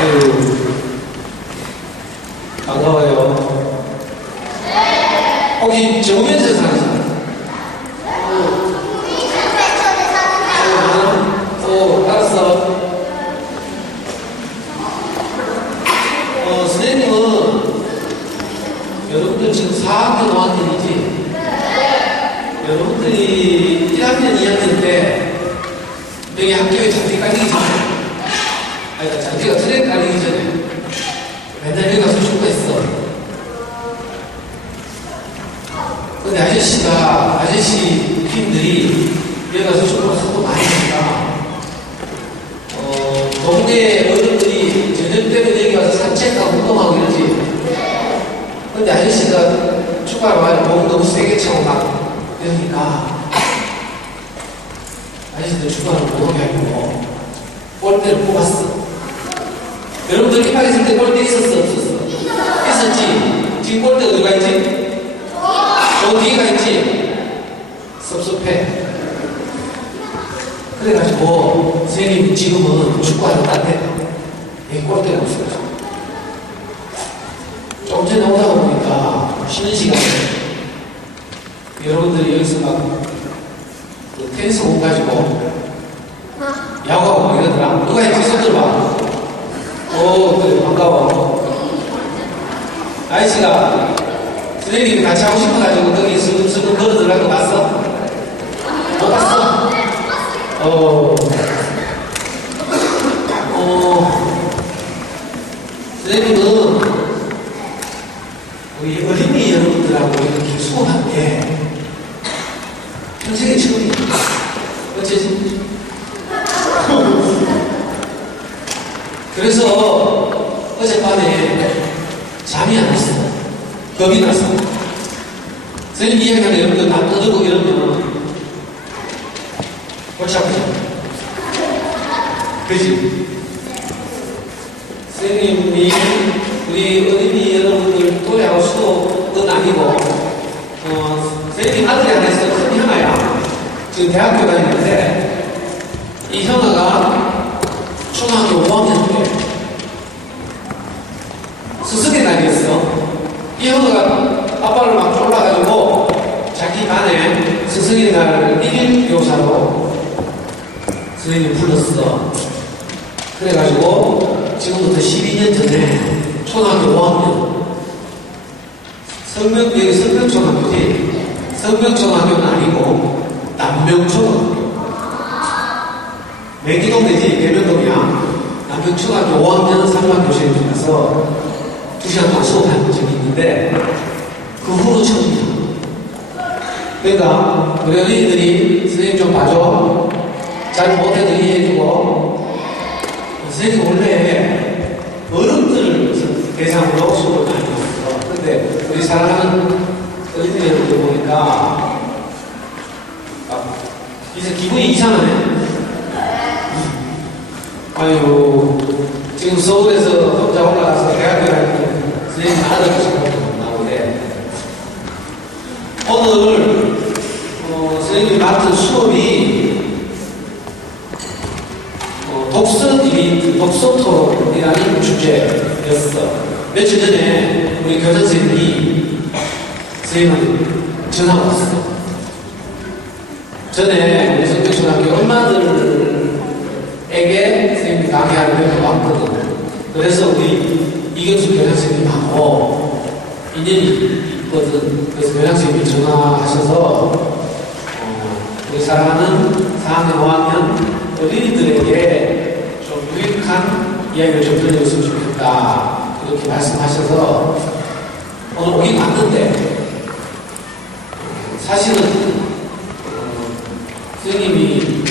아유, 반가워요. 혹시 정면에서 사는 사람? 알았어. 선생님은 여러분들 지금 4학년 5학년이지? 여러분들이 1학년 2학년 때 여기 학교에 장기 깔리기 전에, 아니 장기가 트랙 깔리기 전에 맨날 여기 가서 축구했어. 근데 아저씨 팀들이 여기 가서 축구를 하도 많이 하니까 동네 어른들이 저녁 때는 여기 와서 산책하고 운동하고 이러지. 근데 아저씨가 축구하러 와서 몸 너무 세게 차고 막 이러니까 아저씨들 축구하러 못 오게 하고 골대를 뽑았어. 여러분들 입학 있을 때 골대 있었어 없었어? 있었지? 지금 골대 어디가 있지? 저 뒤에가 있지? 섭섭해. 그래가지고 선생님 지금은 축구하러 딴데 골대가 없어요. 조금 전에 오다가 보니까 쉬는 시간에 여러분들이 여기서 막 테니스 공 가지고 야구하고 막 이러더라. 누가 있지? 손 들어봐. 그래, 반가워. 아이씨가 선생님이 같이 하고 싶어가지고 거기 슬금 걸어들어간 거 봤어? 못 봤어? 선생님은 우리 어린이 여러분들하고 이렇게 수업할 때 평생에 처음이야. 어째지? 그래서 어젯밤에 잠이 안 왔어. 겁이 났어. 선생님 이야기하면 여러분들 다 떠들고 이러면 골치 아프죠? 그지? 선생님이 우리 어린이 여러분들 또래하고 수업은 아니고 선생님 아들이 하나 있어. 큰 형아야. 지금 대학교 다니는데 이 형아가 초등학교 5학년 때 스승의 날이었어. 이 형아가 아빠를 막 졸라가지고 자기 반에 스승의 날 1일 교사로 선생님 불렀어. 그래가지고 지금부터 12년 전에 초등학교 5학년 여기 성명초등학교지. 성명초등학교는 아니고 남명초등학교. 매기동네지 대명동이야. 남명초등학교 5학년 3반 교실에 가서 2시간 동안 수업한 적이 있는데 그 후로 처음이야. 그러니까 우리 어린이들이 선생님 좀 봐줘. 잘 못해도 이해해주고. 선생님 원래 어른들을 대상으로 수업을 많이 했어. 근데 우리 사랑하는 어린이들 보니까 이제 기분이 이상하네. 아유, 지금 서울에서 혼자 올라가서 대학교 다니는 선생님 아들 생각도 나오는데 오늘 선생님이 맡은 수업이 독서 디베이트, 독서 토론이라는 주제였어. 며칠 전에 우리 교장 선생님이 선생님한테 전화가 왔어. 전에 우리 성평초등학교 엄마들에게 선생님이 강의하는 데가 왔거든. 그래서 우리 이경수 교장 선생님하고 인연이 있거든. 그래서 교장 선생님이 전화하셔서 우리 사랑하는 4학년, 5학년 어린이들에게 좀 유익한 이야기를 좀 들려줬으면 좋겠다. 이렇게 말씀하셔서 오늘 오긴 왔는데 사실은 선생님이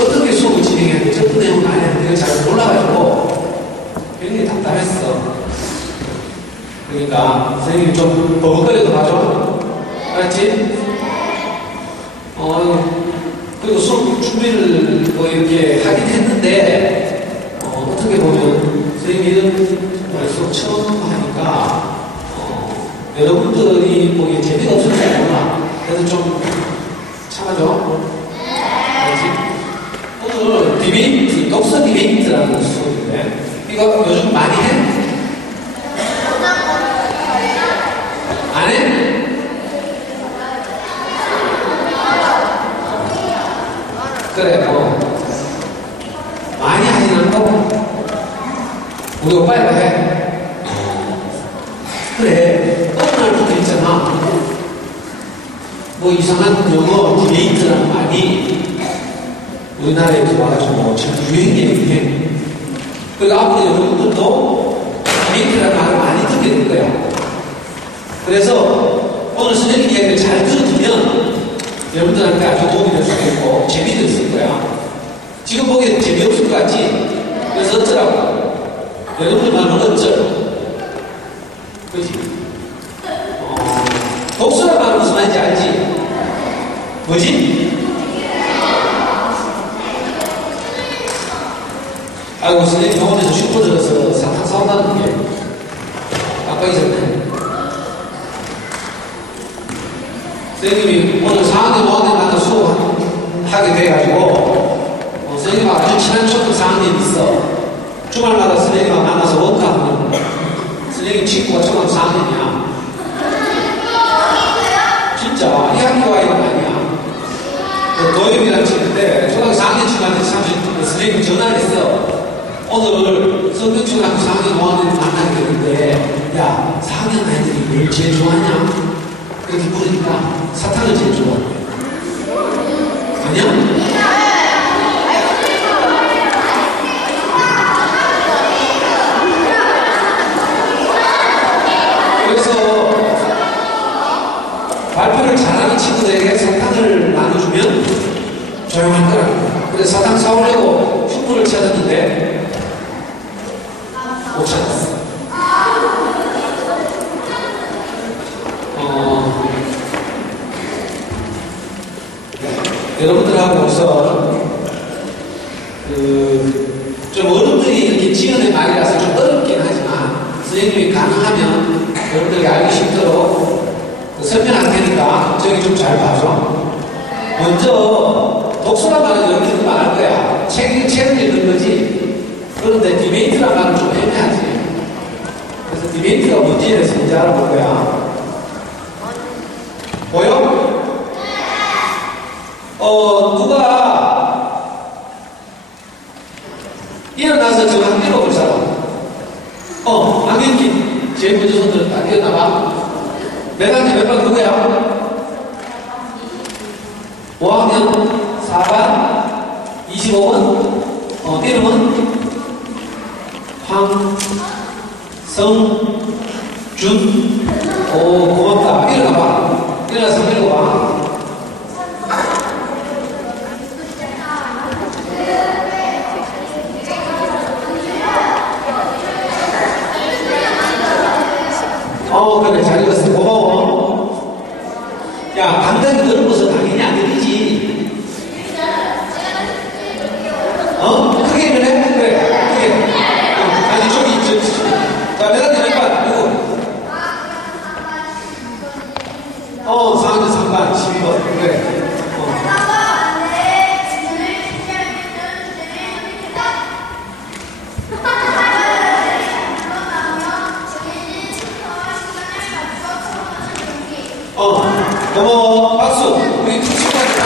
어떻게 수업을 진행했는지 어떤 내용을 안 했는지 잘 몰라가지고 굉장히 답답했어. 그러니까 선생님이 좀 버벅거려도 봐줘. 알았지? 그리고 수업 준비를 뭐 이렇게 하긴 했는데 어떻게 보면 선생님이 수업 처음 하니까 여러분들이 보기에 재미가 없을지 몰라. 그래서 좀 참아줘. 알지? 오늘 디베이트, 독서 디베이트라는 수업인데 이거 요즘 많이 해? 안 해? 그래, 뭐 많이 하진 않고 우리 오빠가 해. 그래, 어느 날부터 있잖아. 뭐 이상한 영어 디베이트라는 말이 우리나라에 들어와가지고 지금 유행이에요, 유행. 그러니까 앞으로 여러분들도 디베이트라는 말을 많이 듣게 될 거야. 그래서 오늘 선생님 이야기를 잘 들어주면 여러분들한테 아주 도움이 될 수 있고 재미도 있을 거야. 지금 보기에는 재미없을 것 같지? 그래서 어쩌라고? 여러분들 말은 어쩌? 그렇지? 독서란 말은 무슨 말인지 알지? 뭐지? 아이고, 선생님 병원에서 슈퍼 들어서 사탕 사온다는 게 깜빡이셨네. 선생님이 오늘 4학년, 5학년 만나 수업하게 돼가지고 선생님하고 아주 친한 초등 4학년이 있어. 주말마다 선생님하고 만나서 워크하면 선생님 친구가 초등 4학년이야. 진짜 이 학교 아이가 아니야. 도영이랑 친구인데 초등학교 4학년 친구한테 참 선생님이 전화를 했어. 오늘 성평초등학교 4학년 5학년 만나게 되는데 야 4학년 아이들이 뭘 제일 좋아하냐? 이렇게 물으니까 사탕을 제일 좋아해. 아니야? 그래서 발표를 잘하는 친구들에게 사탕을 나눠주면 조용할 거라고. 그래서 사탕 사오려고 흉물을 찾았는데 못 찾았어. 여러분들하고 우선 좀 어른들이 이렇게 지어낸 말이라서 좀 어렵긴 하지만 선생님이 가능하면 여러분들이 알기 쉽도록 설명할 테니까 저기 좀 잘 봐줘. 먼저 독서란 말은 여러분들도 말할 거야. 책을 읽는 거지. 그런데 디베이트란 말은 좀 애매하지. 그래서 디베이트가 뭔지에 대해서 이제 알아볼 거야. 보여? 누가 일어나서 지금 한 읽어볼 사람? 안경기 제일 먼저 손 들었다. 일어나봐. 몇 학년 몇 반 누구야? 5학년 4반 25번 이름은 황성준. 고맙다. 일어나봐. 일어나서 읽어봐. 그래, 잘 읽었어. 고마워. 야, 강단이 넓어서 당연히 안 들리지. 크게 그래? 그래, 크게. 아니, 저기. 자, 내가 몇 반? 누구? 4학년 3반, 12번. 그래. 고마워. 박수. 우리 축하드립니다.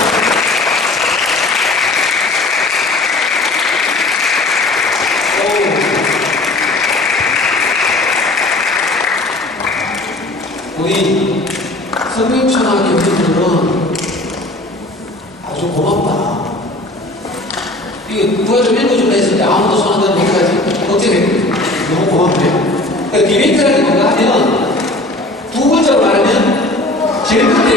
우리 성경초등학교 분들은 아주 고맙다. 이거 누가 좀 읽어주면 했는데 아무도 손 안 대는 것까지 어떻게 너무 고맙네요. 그러니까 디베이트라는 건가 하면 두 글자로 말하면 제일 큰데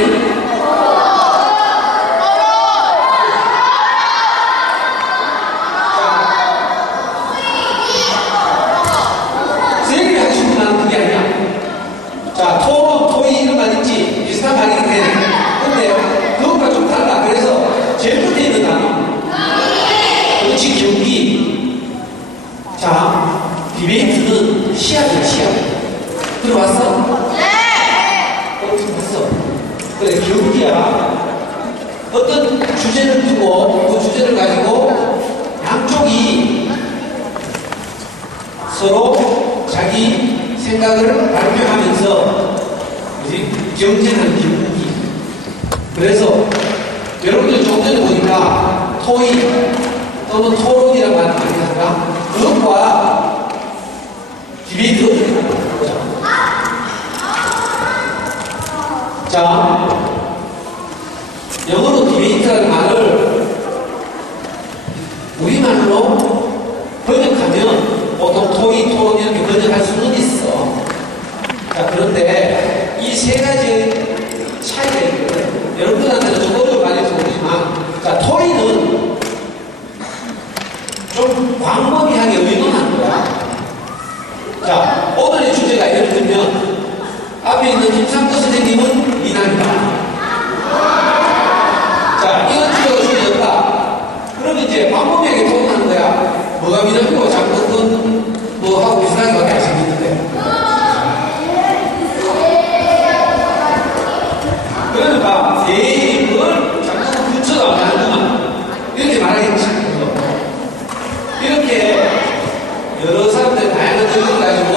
선생님이 하고 싶은 말은 그게 아니야. 자, 토이 이런 말 있지? 비슷한 말이긴 해. 근데 그것과 좀 달라. 그래서 제일 끝에 있는 단어. 그렇지, 경기. 자, 디베이트는 시합이야, 시합. 들어봤어? 그래, 경기야. 어떤 주제를 두고 그 주제를 가지고 양쪽이 서로 자기 생각을 발표하면서 경쟁하는 기분이. 그래서 여러분들 좀 전에 보니까 토익 또는 토론이라는 말을 많이 하더라. 그것과 디베이트 어떻게 다른 거죠? 자, 영어로 디베이트라는 말을 우리말로 번역하면 보통 토익, 토론 이렇게 번역할 수는 있어. 자, 그런데 이 세 가지 차이가 있거든. 여러분들한테는 좀 어려운 말일지 모르지만, 자, 토익은 좀 광범위하게 의논한 거야. 자, 오늘의 주제가 예를 들면, 앞에 있는 김상도 선생님은 미남이다. 자, 이런 주제가 주어졌다. 그러면 이제 광범위하게 토론하는 거야. 뭐가 미남이고 장동건 뭐하고 비슷하게밖에 안 생겼는데. 그러니까 에이 그걸 장동건 근처도 안 가는구만. 이렇게 말하겠지. 이렇게 여러 사람들 다양한 의견을 가지고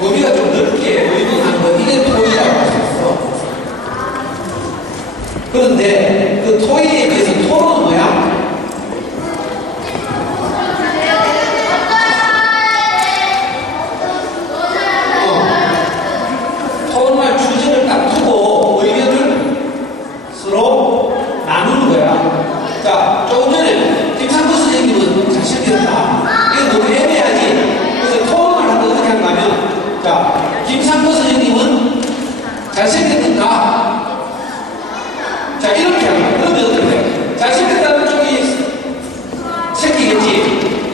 범위가 좀 넓게 의논하는 거, 이게 토의라고 할 수 있어. 그런데 그 토의에 비해서 토론은 뭐야? 토론할 주제를 딱 두고 의견을 서로 나누는 거야. 자, 조금 전에 김상도 선생님은 잘생겼다. 이게 너무 애매하지. 그래서 토론을 하는데 어떻게 하는가 하면, 자, 김상도 선생님은 잘생겼다. 자, 이렇게 하는 거야. 그러면 어떻게 돼? 잘생겼다는 쪽이 생기겠지.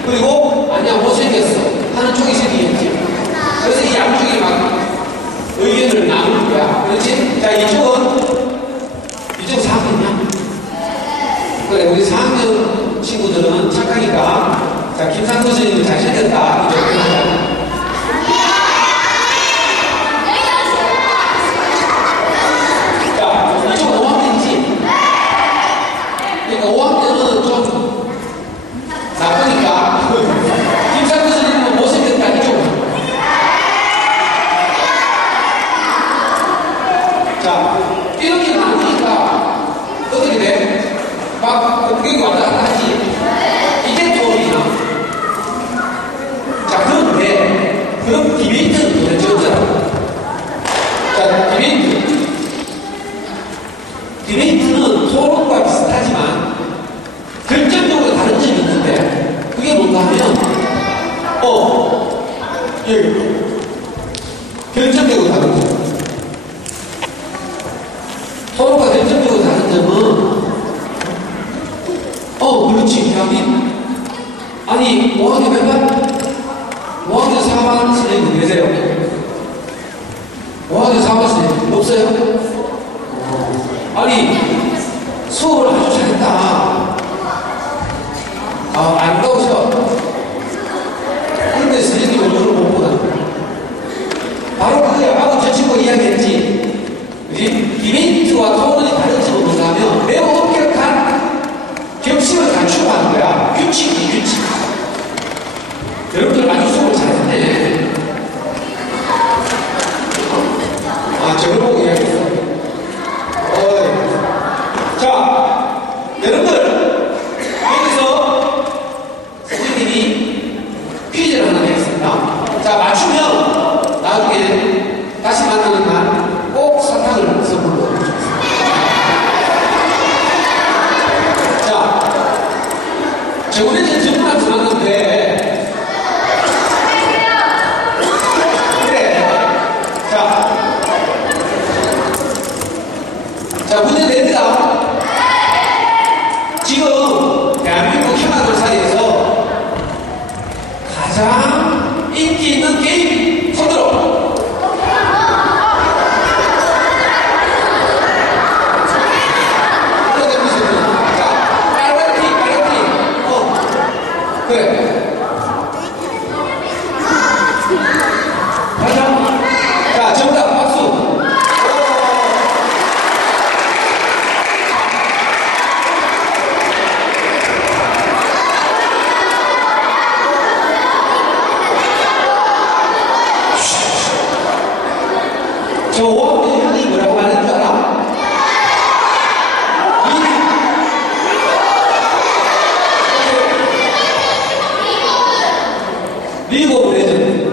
그리고 아니야 못생겼어 하는 쪽이 생기겠지. 그래서 이 양쪽이 막 의견을 나누는 거야. 그렇지? 자, 이쪽 4학년이야. 그래, 우리 4학년 친구들은 착하니까, 자, 김상도 선생님은 잘생겼다. 이쪽 하자. 자, 이쪽 5학년이지? 그러니까 5학년은 좀 나쁘니까, 김상도 선생님은 못생겼다. 이쪽. 자, 이렇게 나누니까 어떻게 돼? 막 여기 왔다 갔다 하지. 이게 토론이야. 자, 그런데 그럼 디베이트는 도대체 어쩌라고? 자, 디베이트는 토론과 비슷하지만 결정적으로 다른 점이 있는데, 그게 뭔가 하면 결정적으로 다른 점. 토론과 결정적으로 다른 점은, 그렇지, 기왕이. 아니, 5학년 몇 반? 5학년 4반 선생님 계세요? 5학년 4반 선생님 없어요? 아니, 수업을 아주 잘했다. 아름다우셔. 그런데 선생님은 얼굴을 못 보다. 바로 그거야. 하고 저 친구가 이야기했지. 디베이트와 토론이 다른 점은 뭔가 하면 매우 엄격한 격식을 갖추고 하는 거야. 규칙이 규칙. 여러분들 아주 수업을 잘했네. 저걸 보고 이야기했어. 자, 여러분들 여기서 선생님이 퀴즈를 하나 내겠습니다. 자, 맞추면 나중에 다시 만나는 날 꼭 사탕을 선물로 드리겠습니다. 자, 저번에 질문을 들었는데, 그래. 자, 문제 냅니다. 지금 대한민국 형아들 사이에서 가장 인기 있는 게임 손들어. 그래. 가자. 자, 정답 박수. 리그 오브 레전드.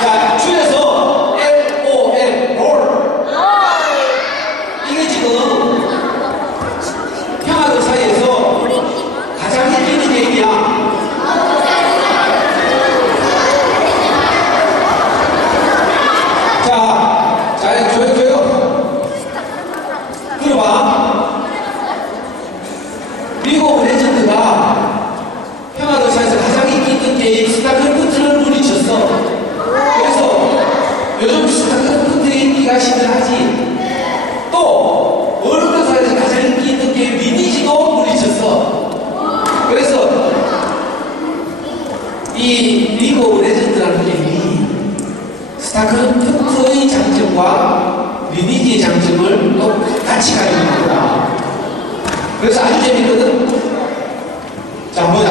자, 줄여서 LOL, 롤. 이게 지금 평화들 사이에서 가장 인기 있는 게임이야. 자, 조용. 들어봐. 리그 오브 레전드가 평화를 사이에서 가장 인기 있는 게임 스타크래프트를 물리쳤어. 그래서 요즘 스타크래프트의 인기가 시들하지. 또 월드 사이에서 가장 인기 있는 게임 리니지도 물리쳤어. 그래서 이 리그 오브 레전드라는 게임이 스타크래프트의 장점과 리니지의 장점을 또 같이 가지고 있는 거다. 그래서 아주 재밌거든. 자, 보자.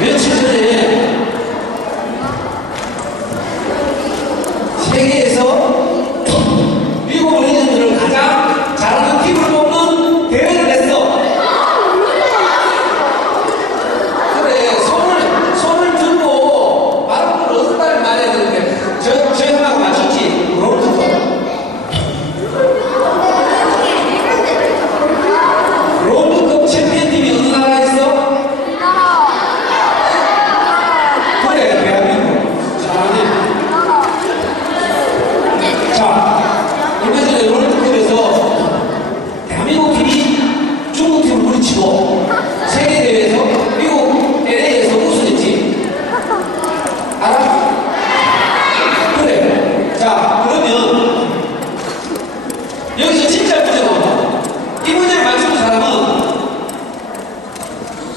며칠 전에 세계에서 리그 오브 레전드를 가장 잘하는 팀을 뽑는 대회를 냈어. 그래, 손을 들고 바로 어떤 말해야 되는데, 저 형하고 맞췄지? 롤드컵 챔피언팀이 어느 나라에 있어? 그래, 대한민국. 잘하네. 자, 얼마 전에 롤드컵에서 대한민국 팀이 중국 팀을 물리치고 세계대회에서 미국 LA에서 우승했지. 알아? 그래. 자, 그러면 여기서 진짜 문제가 나온다. 이 문제를 맞추는 사람은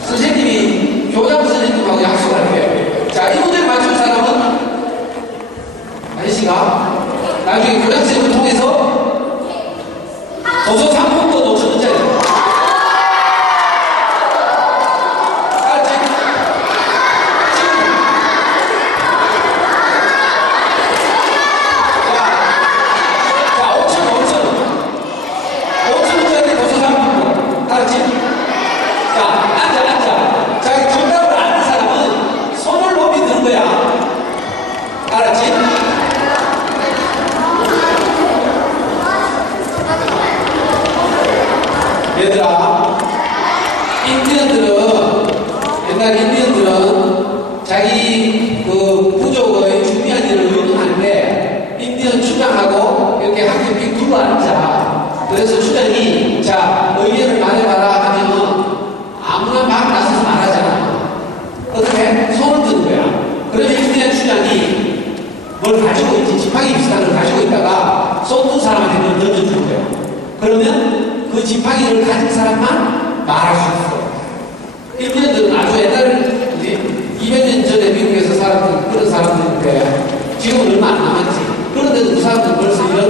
선생님이 교장 선생님하고 약속을 할게요. 자, 이 문제를 맞추는 사람은 아저씨가 나중에 교장 선생님을 통해서 도서 상품권 5,000원짜리 알았지? 자, 5,000원짜리 도서 상품권 알았지? 자, 앉아. 자, 정답을 아는 사람은 손을 높이 드는 거야. 알았지? 얘들아, 옛날 인디언들은 자기 그 부족의 중요한 일을 의논하는데 인디언 주장하고 이렇게 한개 빙 두고 앉아. 그래서 주장이 자, 의견을 말해봐라 하면은 아무나 막 나서서 말하잖아. 어떻게? 손을 드는 거야. 그러면 인디언 주장이 뭘 가지고 있지? 지팡이 비슷한 걸 가지고 있다가 손 든 사람한테 그걸 던져주는 거야. 그러면 그 지팡이를 가진 사람만 말할 수 있어. 일본들은 아주 옛날 200년 전에 미국에서 살았던 그런 사람들인데 지금은 얼마 안 남았지. 그런데도 그 사람들은 벌써 이런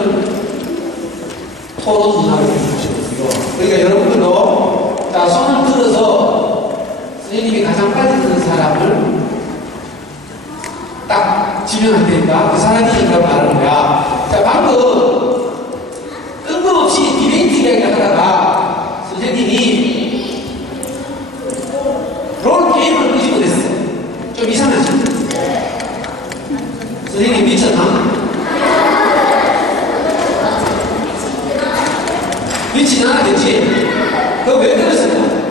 토론 문화를 가지고 있어요. 그러니까 여러분들도 자, 손을 들어서 선생님이 가장 빨리 드는 사람을 딱 지명할 테니까 그 사람이 이라고 말하는 거야. 자, 방금 뜬금없이 디베이트 이야기를 하다가 선생님이 롤 게임을 끄집어 냈어. 좀 이상하죠? 선생님 미쳤나? 미치진 않았겠지? 그거 왜 그랬을까?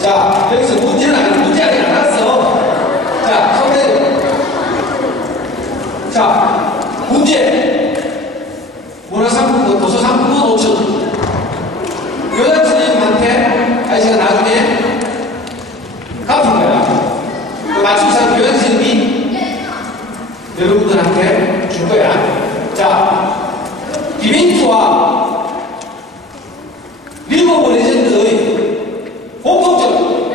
자, 여기서 문제는 아니고 문제 아직 안 왔어. 자, 선생님. 자, 문제. 문화상품권, 도서상품권 5,000원. 교장 선생님한테 아저씨가 나중에 갚은 거야. 그 맞춤 사람 교장 선생님이 여러분들한테 줄 거야. 자, 디베이트와 리그 오브 레전드의 공통점.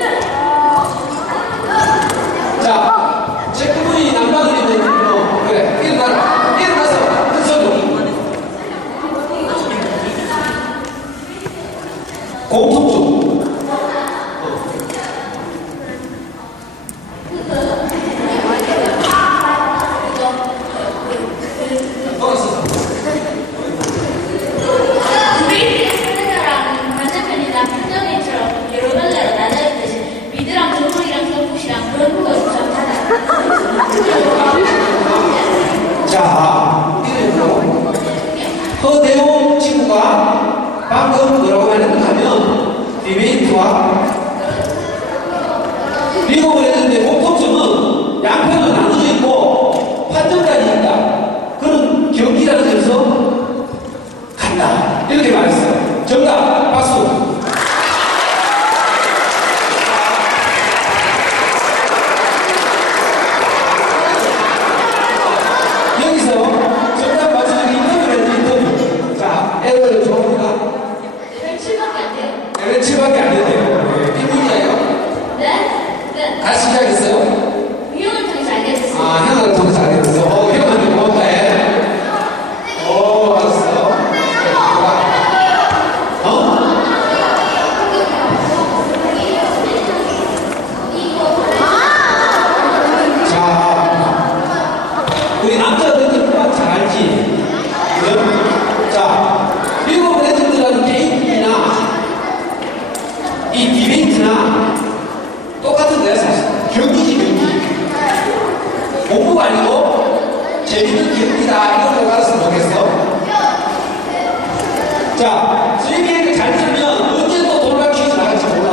자, 체크무늬 남방을 입는 그래, 일어나서 큰 소리. 공통점. 디베이트와 리그 오브 레전드의 공통점은 양편으로 나눠져 있고 판정까지 있다. 그런 경기라는 점에서 간다. 이렇게 말했어요. 정답 박수. 여기서 정답 맞추는 인터뷰를 인터뷰. 자, 에러를 줘봅니다. 레벨 7밖에 안 돼요. 레벨 7밖에 안 된대요. 빈문이에요? 네? 네. 다시 시작했어요? 유형을 통해서 알게 됐어요. 아, 형을 통해서 알게 됐어. 형한테 고맙다 해. 알았어. 자, 우리 남자들은 또한 잘 알지. 그죠? 자, 리그 오브 레전드라는 게임이나 이 디베이트나 똑같은 거야, 사실. 경기지, 경기. 공부가 아니고 재밌는 경기다. 이런 걸 알았으면 좋겠어. 자, 수익 계획을 잘 들으면 언제 또 돌발 퀴즈 나갈지 몰라.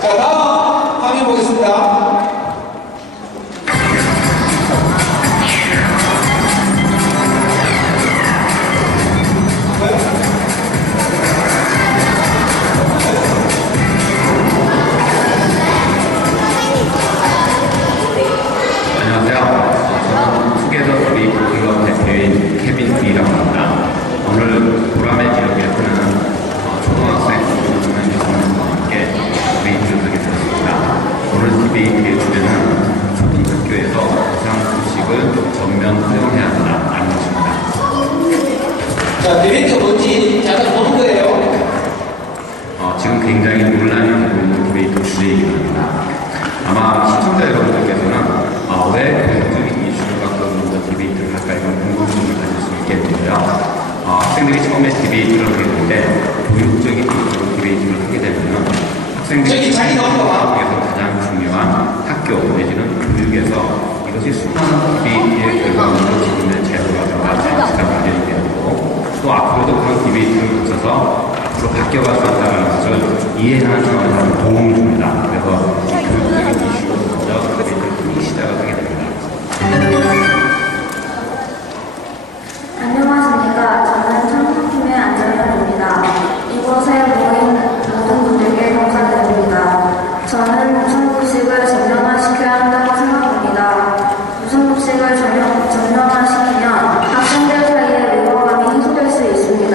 자, 다음 화면 보겠습니다. 케빈이라고 합니다. 오늘 보람의 기록에 하는 초등학생 유소년과 함께 디베이트를 하게 되었습니다. 오늘 디베이트의 주제는 초등학교에서 무상급식을 전면 허용해야 한다라는 것입니다. 자, 디베이트가 뭔지 잠깐 보는 거예요. 지금 굉장히 논란이 되고 있는 디베이트 주제이긴 합니다. 아마 시청자 여러분들께서는 왜 공적인 이슈를 갖고 먼저 디베이트를 할까 이런 궁금증을 가질 수 있겠는데요. 학생들이 처음에 디베이트를 하게 되는데 교육적인 이슈로 디베이트를 하게 되면 학생들이 교육에서 가장 중요한 학교 내지는 교육에서 이것이 수많은 디베이트의 결과물로 지금의 제도라든가 사이트가 마련이 되고 또 앞으로도 그런 디베이트를 거쳐서 앞으로 바뀌어갈 수 있다는 것을 이해하는 차원에서 도움을 줍니다. 그래서 교육적인 이슈로 먼저 디베이트를 시작을 하게 됩니다. 안녕하십니까. 저는 청소팀의 안정현입니다. 이곳에 모인 모든 분들께 감사드립니다. 저는 무상급식을 전면화시켜야 한다고 생각합니다. 무상급식을 전면화시키면 학생들 사이에 위로감이 해소될 수 있습니다.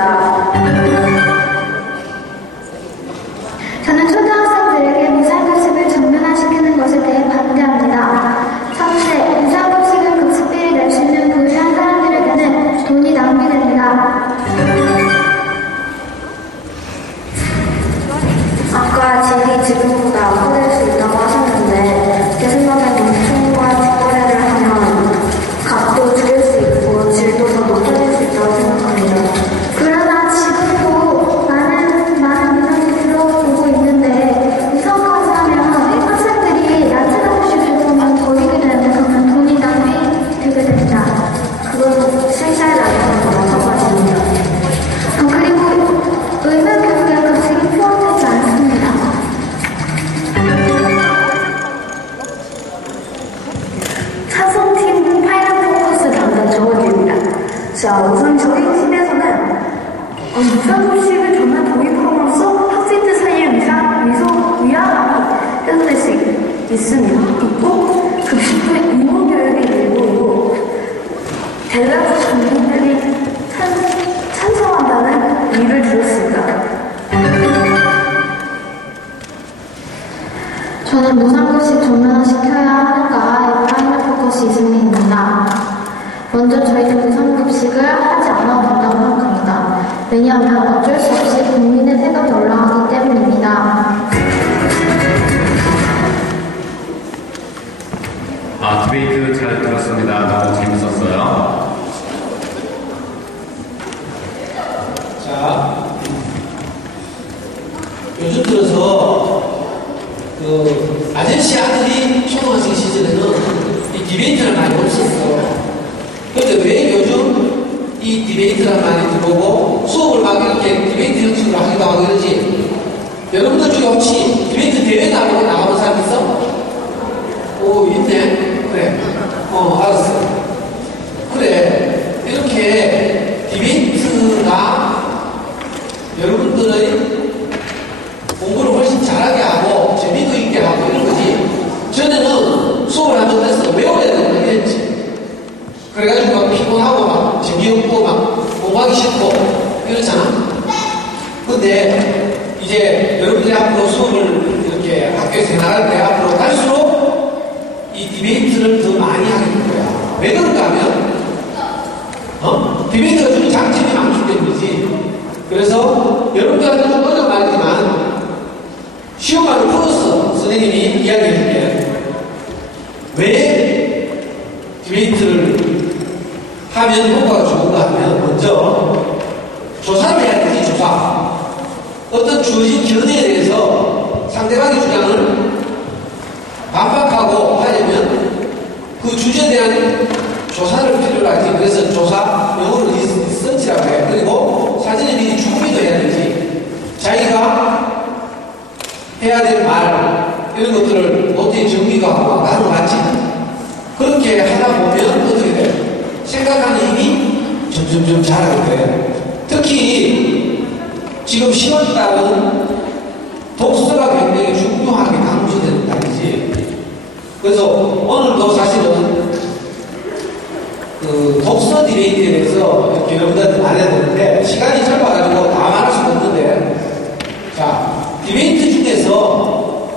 저는 초등학생들에게 무상급식을 전면화시키는 것에 대해 반대합니다. 첫째, 무상급식은 급식비를 낼 수 있는 부유한 사람들에게는 돈이 낭비됩니다. 아까 질이 지금보다 악화될 수 있다고 하셨는데 제 생각에는 총과 직거래를 하면 값도 줄일 수 있고 질도 더 높아질 수 있다고 생각합니다. 그러나 지금도 많은 민원이 들어오고 있는데 무상까지 하면 학생들이 낮은 급식을 보면 더 이게 되는데 그러면 돈이 낭비되게 됩니다. 그건 실사에 나타나는 거 마찬가지입니다. 그리고 의무교육에 급식이 포함되지 않습니다. 차성팀 파이널 포커스 담당 정원입니다. 자, 우선 저희 팀에서는 무상급식을 전면 도입함으로써 학생들 사이에 위안감이 해소될 수 있고 급식부의 의무교육이 일부이고 대다수 국민들이 찬성한다는 의의를 들었습니다. 저는 무상급식 전면화시켜야 하는가에 파이널 포커스 이승민입니다. 먼저 저희는 무상급식을 하지 않아도 된다고 생각합니다. 왜냐하면 어쩔 수 없이 국민의 세금이 올라가기 때문입니다. 디베이트 잘 들었습니다. 너무 재밌었어요. 자, 요즘 들어서 아저씨 아들이 초등학생 시절에는 이 디베이트를 많이 없었어. 근데 왜 요즘 이 디베이트를 많이 들어오고 수업을 막 이렇게 디베이트 형식으로 하기도 하고 이러지? 여러분들 중에 혹시 디베이트 대회 나가본 사람 있어? 오, 있네. 그래. 알았어. 그래. 이렇게 디베이트가 여러분들의 공부를 훨씬 잘하게 하고 재미도 있게 하고 이런 거지. 전에는 수업을 하면 됐어. 외워야 되는 거 했지. 그래가지고 막 피곤하고 막 재미없고 막 공부하기 싫고 이렇잖아. 근데 이제 여러분들이 앞으로 수업을 이렇게 학교에서 나갈 때 앞으로 갈수록 이 디베이트를 더 많이 하게 될 거야. 왜 그런가 하면 디베이트가 주는 장점이 많기 때문이지. 그래서 여러분들한테 좀 어려운 말이지만 시험관을 풀었어. 선생님이 이야기해 줄게. 왜 디베이트를 하면 효과가 좋은가 하면 먼저 조사를 해야 되지. 조사. 어떤 주어진 견해에 대해서 상대방의 주장을 반박하고 하려면 그 주제에 대한 조사를 필요로 하지. 그래서 조사, 영어로 리서치라고 해. 그리고 사전에 미리 준비도 해야 되지. 자기가 해야 될 말, 이런 것들을 노트에 정리도 하고 나는 맞지. 그렇게 하다 보면 어떻게 돼? 생각하는 힘이 점점점 자라게 돼. 특히 지금 10월달은 독서가 굉장히 중요하게 강조되는 달이지. 그래서 오늘도 사실은 그 독서 디베이트에 대해서 이렇게 여러분들한테 말해야 되는데 시간이 짧아가지고 다 말할 수가 없는데, 자, 디베이트 중에서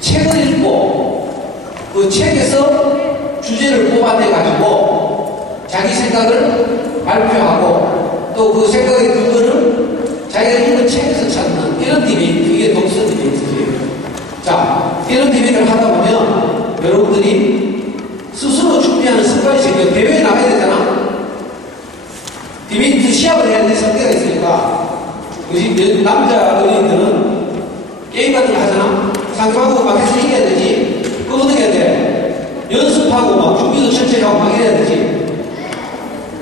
책을 읽고 그 책에서 주제를 뽑아내가지고 자기 생각을 발표하고 또 그 생각의 근거를 자기가 읽은 책에서 찾는 이런 디베이트, 이게 독서 디베이트지. 자, 이런 디베이트를 하다 보면 여러분들이 스스로 준비하는 습관이 생겨. 대회에 나가야 되잖아. 디베이트 시합을 해야 될 상대가 있으니까. 그지? 남자 어린이들은 게임 같은 거 하잖아. 상대방하고 막 해서 이겨야 되지. 그거 어떻게 해야 돼? 연습하고 막 준비도 철저히 하고 막 이래야 되지.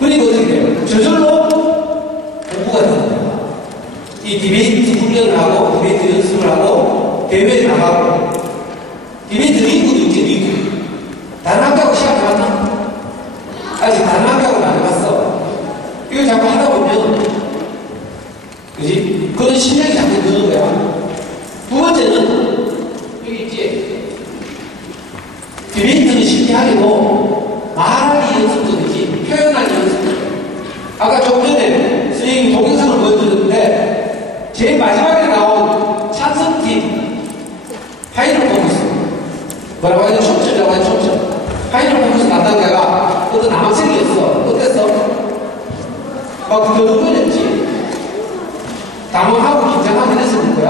그리고 어떻게 돼? 저절로 공부가 되는 거야. 이 디베이트 훈련을 하고, 디베이트 연습을 하고, 대회에 나가고, 디베이트 리그도 있지, 리그. 다른 학교하고 시합 해봤나? 아직 다른 학교하고는 안 해봤어. 이걸 자꾸 하다 보면, 그지? 그런 실력이 자꾸 느는 거야. 두 번째는, 여기 있지? 디베이트는 쉽게 하기도 말하기 연습도 되지, 표현하기 연습도 돼. 아까 조금 전에 선생님이 동영상을 보여드렸는데, 제일 마지막에 나온 찬성팀 파일을 보고 있어. 뭐라고 하냐? 촌철이라고 하냐? 촌철. 파일을 보면서 만난 데가 어떤 남학생이었어. 어땠어? 막 두근거렸지. 당황하고 긴장하게 됐을 거야.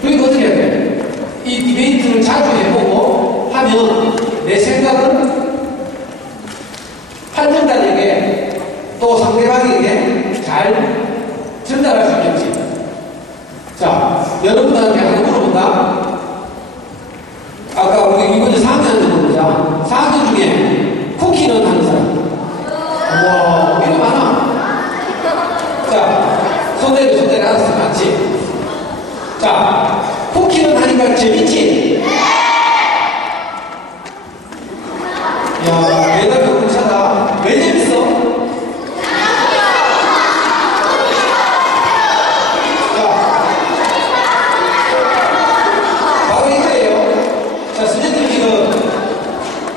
그러니까 어떻게 해야 돼? 이 디베이트를 자주 해보고 하면 내 생각은 판정단에게 또 상대방에게 잘 전달할 수 있겠지. 자, 여러분들한테 하나 물어본다. 아까 우리 이번에 4학년한테 물어보자. 4학년 중에 쿠키는 하는 사람. 우와, 이거 많아. 자, 손대려, 손대려. 알았어, 맞지? 자, 쿠키는 하니까 재밌지? 이야, 대답이 공차다. 왜 재밌어?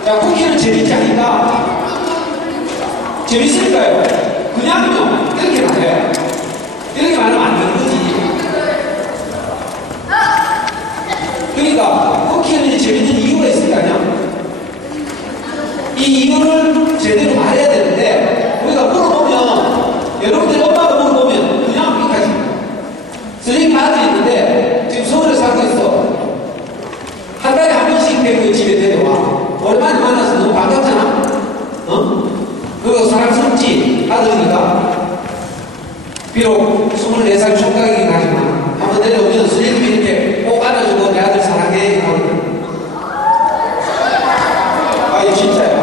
자, 쿠키는 재밌지 않을까? 재밌을까요? 그냥요. 이렇게 말해. 이렇게 말하면 안 되는 거지. 그러니까 쿠키는 재밌는 이유가 있을 거 아니야? 이 이유를 제대로 말해야 되는데 우리가 물어보면, 여러분들이 엄마가 물어보면 그냥 여기까지. 선생님 아들이 있는데 지금 서울에 살고 있어. 한 달에 한 번씩 그 집에 데려와. 오랜만에 만나서 너무 반갑잖아? 그거 사랑스럽지? 아들이니까. 비록 24살 총각이긴 하지만, 한번 내려오면 선생님이 이렇게 꼭 안아주고 내 아들 사랑해. 하거든. 아, 이거 진짜야.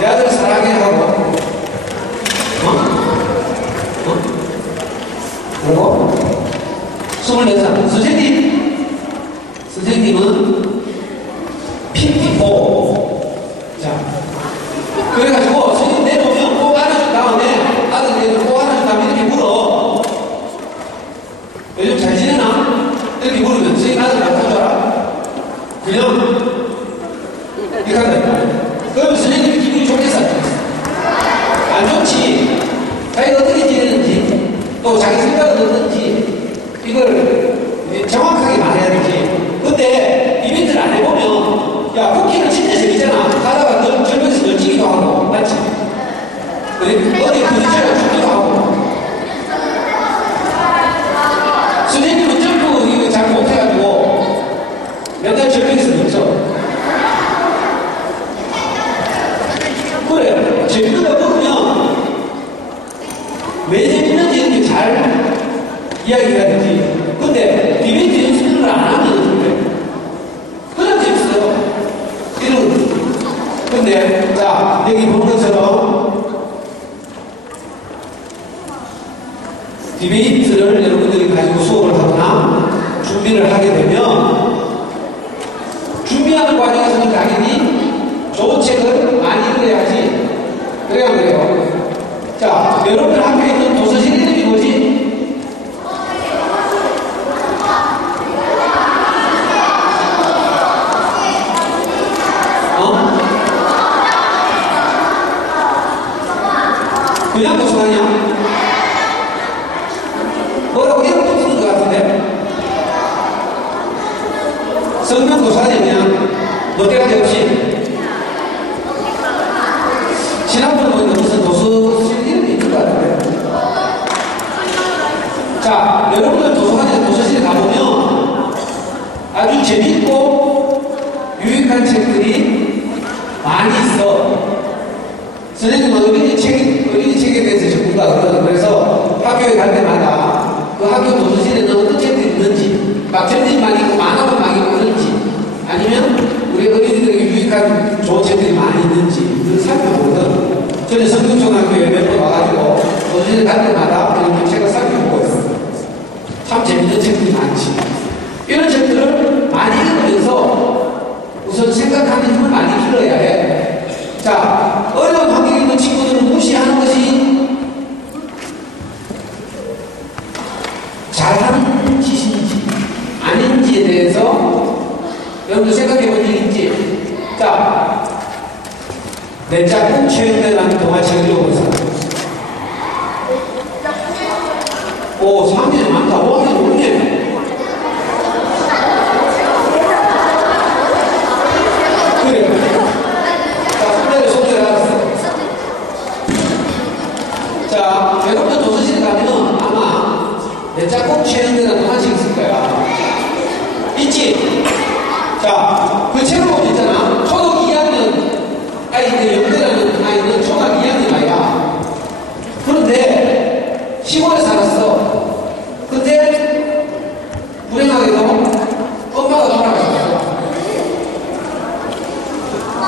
내 아들 사랑해. 하고. 그리고 24살. 선생님은 PT4. 자, 그래가지고 선생님 내놓으면 꼭 안아준 다음에 아들에게 꼭 안아준 다음에 이렇게 물어. 요즘 잘 지내나? 이렇게 물으면 선생님 아들 맡아줘라. 그냥 이렇게 한다. 그러면 선생님이 기분이 좋겠어? 안 좋지. 자기가 어떻게 지내는지 또 자기 생각은 어떤지 이걸 정확하게 말해야 되지. 근데 이벤트를 안 해보면 야 쿠키는 진짜 재밌잖아. 가다가 절벽에서 널뛰기도 하고 맞지? 그래? 어디 부딪혀가 죽기도 하고. 선생님은 점프 이거 잘 못해가지고 맨날 절벽에서 널쳐. 그래 재밌는 거 먹으면 왜 재밌는지 이렇게 잘 이야기해야 되지. 근데 이벤트 연습을 안 하면 그래. 그냥 재밌어요. 이런. 근데 자 여기 보는 것처럼 디베이트를 여러분들이 가지고 수업을 하거나 준비를 하게 되면 준비하는 과정에서는 당연히 좋은 책을 많이 읽어야지. 그래야 그래요. 자, 여러분들 학교에 있는 도서실 이름이 뭐지? 그냥 도서관이야? 뭐라고 이름 붙이는 것 같은데? 성명 도서관이 그냥 몇 개가 없이 지난번에 보니까 무슨 도서실 이름이 있는 것 같은데. 자, 여러분들 도서관에 도서실에 가보면 아주 재밌고 유익한 책들이 많이 있어. 선생님은 어린이 책에 대해서 전문가거든. 그래서 학교에 갈 때마다 그 학교 도서실에는 어떤 책들이 있는지, 막 전집만 있고 만화만 막 있고 그런지, 아니면 우리 어린이들에게 유익한 좋은 책들이 많이 있는지 그걸 살펴보거든. 저는 성균초등학교에 몇 번 와가지고 도서실에 갈 때마다 이렇게 책을 살펴보고 있어요. 참 재밌는 책들이 많지. 이런 책들을 많이 읽으면서 우선 생각하는 힘을 많이 길러야 해. 자, 어려운 환경에 있는 친구들은 무시하는 것이 잘하는 짓인지 아닌지에 대해서 여러분들 생각해 본 적 있지? 자, 내 짝꿍 최영대라는 동화책을 읽어본 사람. 오, 3년이 많다. 5학년 5년. 자, 여러분들 도서실에 가면 아마 내 짝꿍 최영대라는 동화책이 있을 거야. 있지? 자, 그 책을 보면 있잖아. 초등 2학년 아이인데 영대라는 아이는 초등학교 2학년 아이야. 그런데 시골에 살았어. 근데 불행하게도 엄마가 돌아가셨어.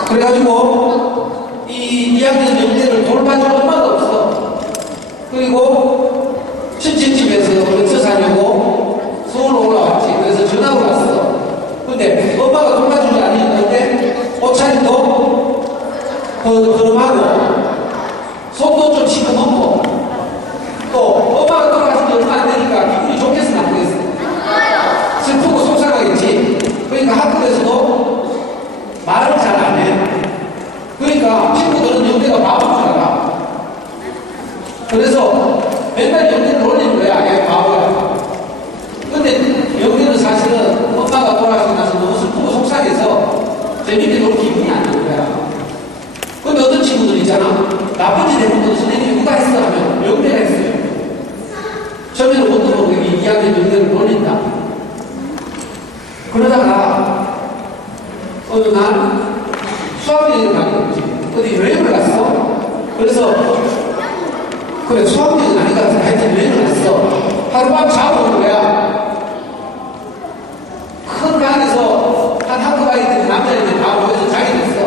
그래가지고 이 2학년 영대를 돌봐줄 엄마가 없어. 그리고 친친집에서 어디서 사냐고 서울로 올라왔지. 그래서 전학을 왔어. 근데 엄마가 돌봐주지 않았는데 옷차림도 거름하고 손도 좀 시커멓고 또 엄마가 돌아가신 지 얼마 안 되니까 기분이 좋겠어 나쁘겠어? 슬프고 속상하겠지. 그러니까 학교에서도 말을 잘 안 해. 그러니까 친구들은 영대가 바보인 줄 알아. 그래서 맨날 영대를 놀리는 거야. 얘 바보야. 근데 영대는 사실은 엄마가 돌아가시고 나서 너무 슬프고 속상해서 재밌게 놀 기분이 안 드는 거야. 근데 어떤 친구들 있잖아. 나쁜 짓 해본 건 선생님이 누가 했어 하면 영대가 했어요. 처음에는 못 들어보고 2학년 영대를 놀린다. 그러다가 어느 날 수학여행을 가게 됐지. 어디 여행을 갔어. 그래서 그래 수학여행은 아닌 것 같아. 하여튼 여행을 갔어. 하룻밤 자고 온 거야. 큰 방에서 한 학급 아이들이 남자애들 다 모여서 자게 됐어.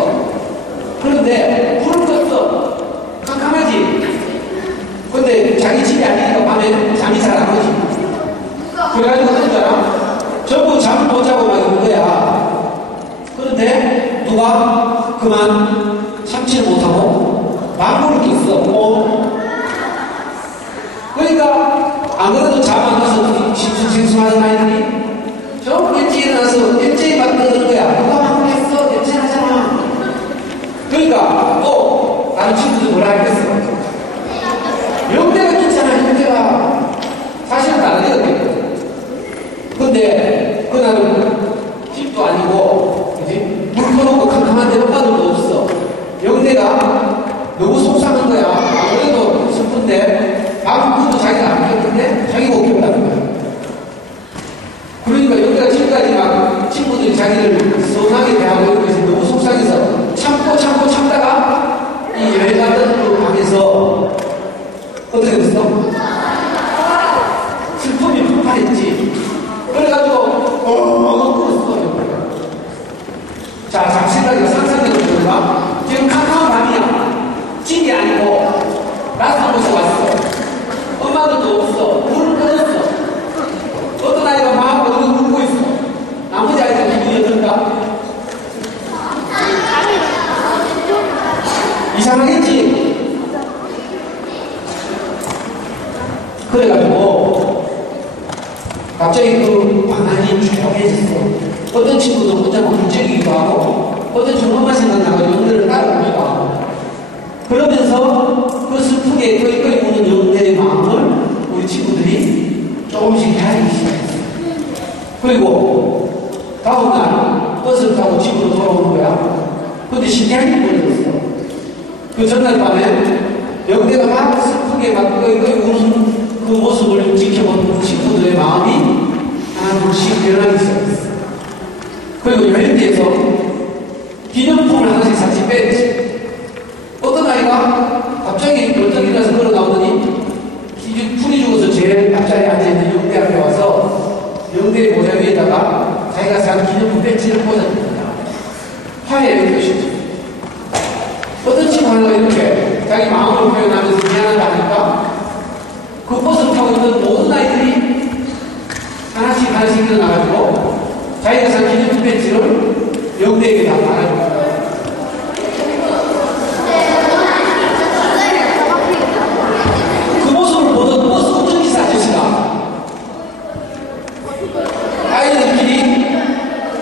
그런데 불을 껐어. 깜깜하지. 근데 자기 집이 아니니까 밤에 잠이 잘 안 오지. 그래가지고 어떡하잖아? 전부 잠을 못 자고 막 있는 거야. 그런데 누가 그만 참지를 못하고 방구를 꼈어. 그러니까 안 그래도 잠 안 와서 심쿵생숭하는 아이들이 좀 일찍 일어나서 일찍 만드는 거야. 누가 방구했어? 괜찮아잖아. 그러니까 또 다른 친구들 뭐라 했겠어? 영대가 괜찮아. 영대가 사실은 다른 애였거든. 근데 그날은 집도 아니고 그치? 물 퍼놓고 캄캄한데 엄마들도 없어. 영대가 너무 속상한 거야. 그래도 슬픈데 방금도 자기가 안 꼈는데 자기가 못 꼈다는 거야. 그러니까 영대가 지금까지 막 친구들이 자기를 서운하게 대하고 이런 것이 너무 속상해서 참다가 이 여행 갔던 그 방에서 어떻게 됐어? 슬픔이 폭발했지. 그래가지고 울었어. 자, 잠시까지 상상되는 거가 지금 캄캄한 밤이야. 집이 아니고 낯선 곳에 왔어. 엄마들도 없어. 물을 끊었어. 어떤 아이가 마음으로 울고 있어. 나머지 아이들 기분이 어떨까? 이상하겠지? 그래가지고 갑자기 그 방안이 조용해졌어. 어떤 친구도 혼자 굴적이기도 하고 어떤 친구만 생각나가지고 영대를 따라오기도 하고 그러면서 그 슬프게 끄이끄이 우는 영대의 마음을 우리 친구들이 조금씩 헤아리기 시작했어. 그리고 다음날 버스를 타고 집으로 돌아오는 거야. 근데 신기한 게 보였어. 그 전날 밤에 영대가 막 슬프게 막 끄이끄이 우는 그 모습을 지켜본 친구들의 마음이 하나둘씩 변하기 시작했어. 그리고 여행지에서 기념품을 하나씩 같이 뺐지. 어떤 아이가 갑자기 벌떡 일어나서 걸어 나오더니 풀이 죽어서 제일 앞자리에 앉아있는 영대 앞에 와서 영대의 모자 위에다가 자기가 산 기념품 배지를 꽂아줍니다. 화해의 뜻이죠. 어떤 친구 하나가 이렇게 자기 마음을 표현하면서 미안하다 하니까 그 버스를 타고 있는 모든 아이들이 하나씩 일어나가지고 자기가 산 기념품 배지를 영대에게 다 말해줍니다. 그 모습을 보던 버스 운전기사 아저씨가 아이들끼리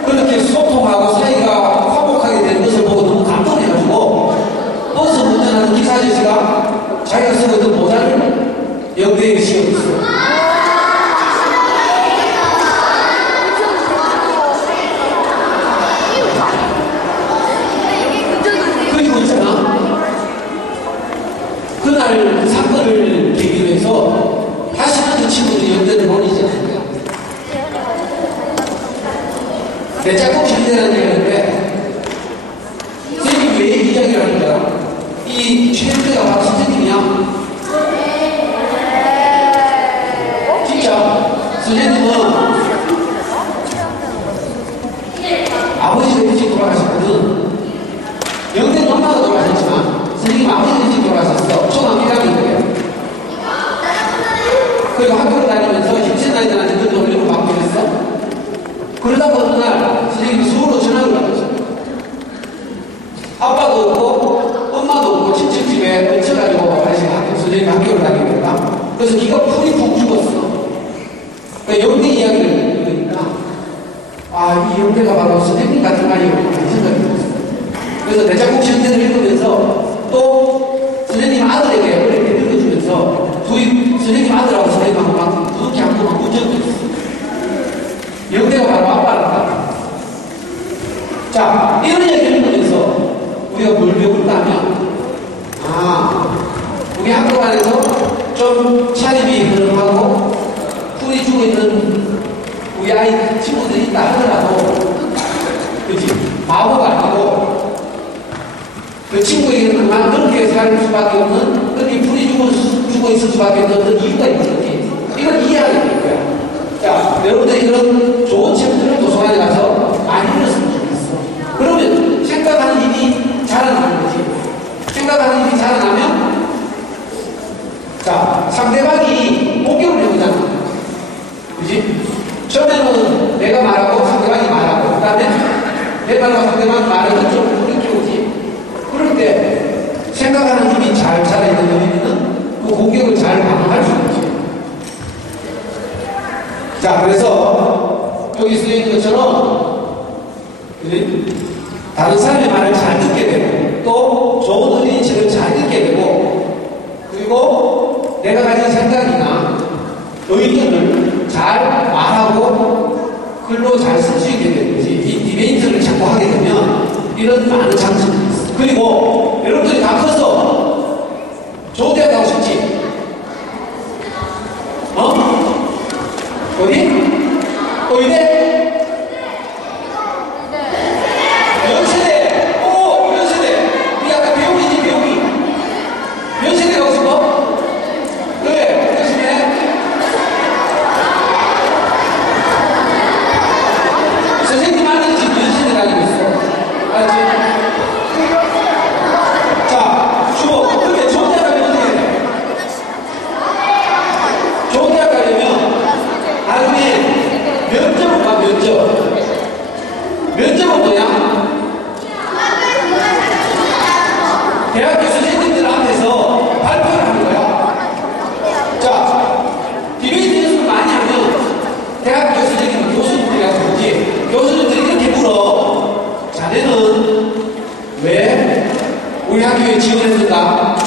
그렇게 소통하고 사이가 화목하게 된 것을 보고 너무 감동해가지고 버스 운전하는 기사 아저씨가 자기가 쓰고 있던 모자를 영대에게 씌워줬어요. 그리고 있잖아. 그날 사건을 계기로 해서 다시는 그 친구들이 영대를 보내지 않았어요. 내 짝꿍 신대라는 얘기하는데 선생님이 왜 이야기를 하는 거야? 이 최영대가 바로 선생님이야. 진짜 선생님은 아버지가 일찍 돌아가셨거든. 영대는 엄마가 돌아가셨지만 선생님 아버지가 일찍 돌아가셨어. 초등학교학년이에요. 그리고 학교를 다니면서 힘센 아이들한테 그런 훈련을 받고 있었어. 그러다가 어느 날 선생님이 서울로 전학을 받았어요. 아빠도 없고 엄마도 없고 친척집에 얹혀가지고 다시 선생님 학교를 다니겠다. 그래서 기가 풀이 푹 죽었어. 그러니까 영대 이야기를 들으니까 이 영대가 바로 선생님 같은 아이였구나 생각이 들었어요. 그래서 내 작곡 시험대를 읽으면서 또 선생님 아들에게 어릴 때 읽어주면서 선생님 아들하고 선생님하고 막 두둑히 한 번만 문제도 있었어요. 영대가 바로 아빠란다. 자, 이런 얘기를 읽으면서 우리가 뭘 배울까 하면 우리 학교 안에서 좀 차림이 흐름하고 풀이 죽어 있는 우리 아이 친구들이 있다 하더라도 그치? 바보가 아니고 그 친구에게는 그만 그렇게 살 수밖에 없는 그렇게 풀이 죽어 있을 수밖에 없는 이유가 있거든요. 이걸 이해하게 될 거야. 자, 여러분들이 이런 좋은 책들을 도서관에 가서 많이 읽었으면 좋겠어. 그러면 생각하는 일이 자라나는 거지. 생각하는 일이 자라나면 자, 상대방이 목격을 해보잖아. 그지? 처음에는 내가 말하고 상대방이 말하고 그 다음에 내 말과 상대방이 말하는 좀 그렇게 오지. 그럴 때 생각하는 힘이 잘 살아있는 연인은 그 공격을 잘 방어할 수 있지. 자, 그래서 여기 쓰여있는 것처럼 다른 사람의 말을 잘 듣게 되고 또 좋은 어린이책을 잘 읽게 되고 그리고 내가 가진 생각이나 의견을 잘 말하고 글로 잘 쓸 수 있게 되는 거지. 이 디베이트를 자꾸 하게 되면 이런 많은 장점이 있어. 그리고 여러분들이 다 커서 좋은 대학 가고 싶지? 어디? 의대? 연세대! 오! 연세대! 우리 아까 배우기지, 배우기. 연세대 가고 싶어? 그래, 열심히 선생님 아는 집 연세대 다니고 있어. 알지? 자, 주호. 그렇게 좋은 대학 가면 어떻게 해? 좋은 대학 가려면 나중에 면접을 봐, 면접. 면접은 뭐야? 대학교 선생님들 앞에서 발표를 하는 거야. 자, 디베이트 연습을 많이 하면 대학교 선생님은 교수님들이라고 그러지. 교수님들이 이렇게 물어. 자네는 왜 우리 학교에 지원했는가?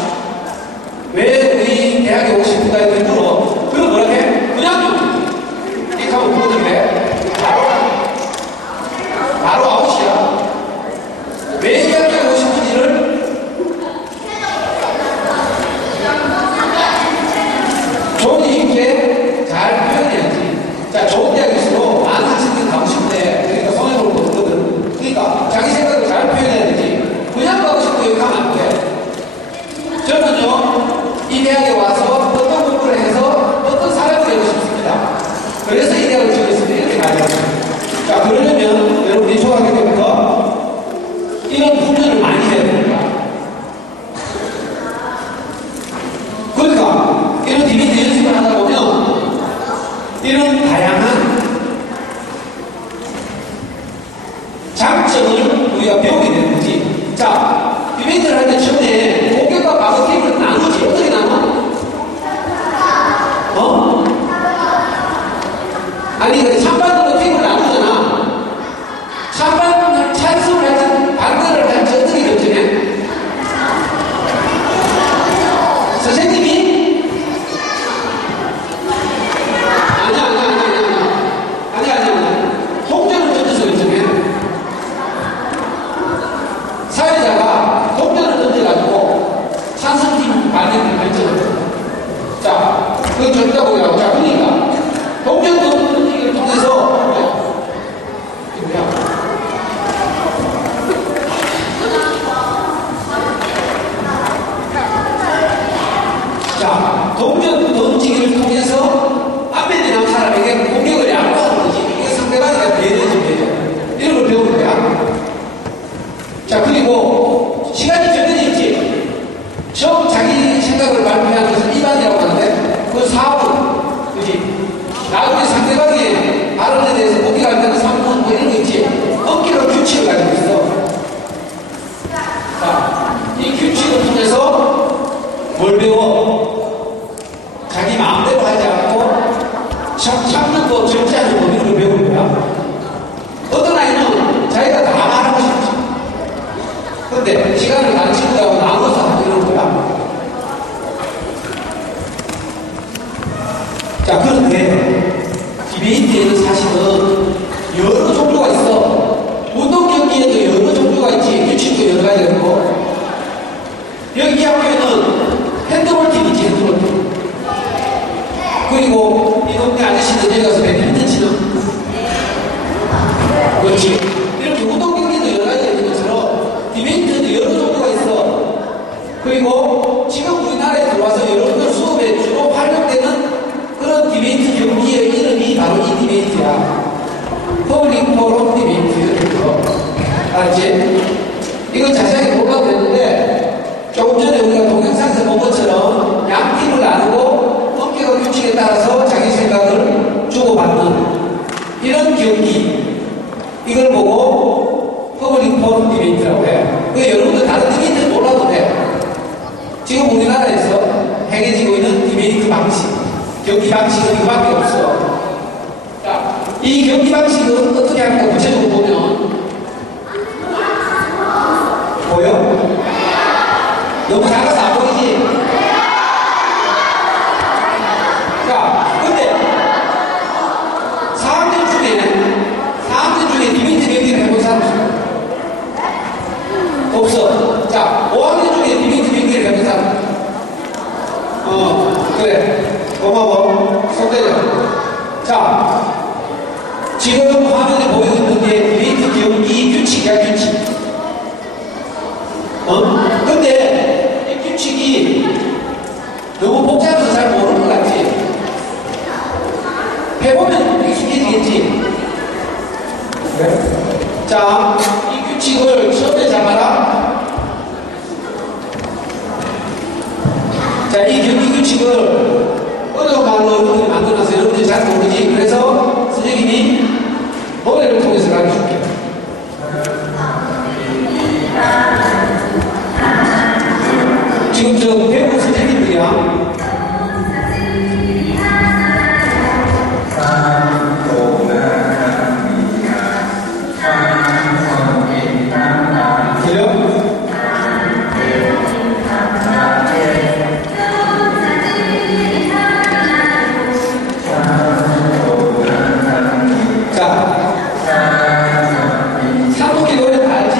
왜 우리 대학에 오고 싶은가? 이렇게 물어. 그럼 뭐라 해? 그냥 이렇게 하면 뭐던데? 바로 아웃이야. 왜 이 학교에 오고 싶은지를 좋은 있게 잘 표현해야지. 자, 좋은 대학일수록 많은 학생들이 가고 싶대. 그러니까 성향으로 보거든. 그러니까 자기 생각을 잘 표현해야 되지. 그냥 가고 싶고 여기 가면 안 돼. 저는요, 이 대학에 와서 어떤 공부를 해서 어떤 사람이 되고 싶습니다. 그래서 이 대학을 지원했습니다. 이렇게 말해야 돼요. 자, 그러려면 여러분이 중학교 때부터 이런 훈련을 많이 해야 됩니다. 그러니까 이런 디베이트 연습을 하다 보면 이런 다양한 장점을 우리가 배우게 되는 거지. 자, 디베이트를 할 때 처음에 공격과 방어 팀을 나누지. 어떻게 나눠? 아니, 근데 찬반으로 팀을 나누잖아. 찬반을 찬성을 할지 반대를 할지 어떻게 결정해? 선생님이? 아니야. 동전을 던져서 결정해. 사회자가 동전을 던져가지고 찬성팀 반대팀 결정을. 자, 그건 절대라고 해요. 자, 그러니까 동전 던지기를 통해서 이게 뭐야? 자, 동전 던지기를 통해서 앞에 있는 사람에게 공격을 양보하는 거지. 이게 상대방이가 배려지, 배려. 이런 걸 배우는 거야. 자, 그리고 시간이 정해져 있지. 처음 자기 생각을 발표하는 것은 2반이라고 하는데, 그 4분. 그지? 나중에 상대방의 발언에 대해서 공격할 때는 3분, 뭐 이런 거 있지. 엄격한 규칙을 가지고 있어. 자, 이 규칙을 통해서 뭘 배워? 자기 마음대로 하지 않고 참는 거 절제하는 거 이런 걸 배우는 거야. 어떤 아이는 자기가 다 말하고 싶지. 근데 시간을 다른 친구들하고 나눠서 하고 이러는 거야. 자, 그런데 디베이트에는 사실은 여러 종류가 있어. 운동 경기에도 여러 종류가 있지. 규칙도 여러 가지가 있고. 여기 이 학교에는 핸드볼 팀이지, 핸드볼 팀. 그리고 이 동네 아저씨들 여기 가서 배드민턴 치는. 그렇지. 이렇게 운동 경기도 여러 가지가 있는 것처럼 디베이트도 여러 종류가 있어. 그리고 지금 우리나라에 들어와서 여러분들 수업에 주로 활용되는 그런 디베이트 경기의 이름이 바로 이 디베이트야. 퍼블릭 포럼 디베이트. 알았지? 이건 자세하게 몰라도 되는데 조금 전에 우리가 동영상에서 본 것처럼 양 팀을 나누고 엄격한 규칙에 따라서 자기 생각을 주고받는 이런 경기, 이걸 보고 퍼블릭 포럼 디베이트라고 해요. 여러분들 다른 디베이트 몰라도 돼. 지금 우리나라에서 행해지고 있는 디베이트 방식, 경기 방식은 이거밖에 없어. 자, 이 경기 방식은 어떻게 할까 구체적으로 보면 보여? 너무 작아서 안 보이지? 자, 근데 4학년 중에 디베이트 경기를 해본 사람 없어. 자, 5학년 중에 디베이트 경기를 해본 사람. 그래. 고마워. 손 때려. 자, 지금 화면에 보이고 있는 게 디베이트 경기 규칙이야, 규칙. 근데 이 규칙이 너무 복잡해서 잘 모르는 것 같지? 해보면 익숙해지겠지? 그래? 자, 이 규칙을 처음에 잡아라. 자, 이 경기 규칙을 어려운 말로 여러분들이 만들어서 여러분들이 잘 모르지? 그래서 선생님이 노래를 통해서 가르쳐줄게. 지금 저 배우 선생님들이야. 삼국기 노래 다 알지?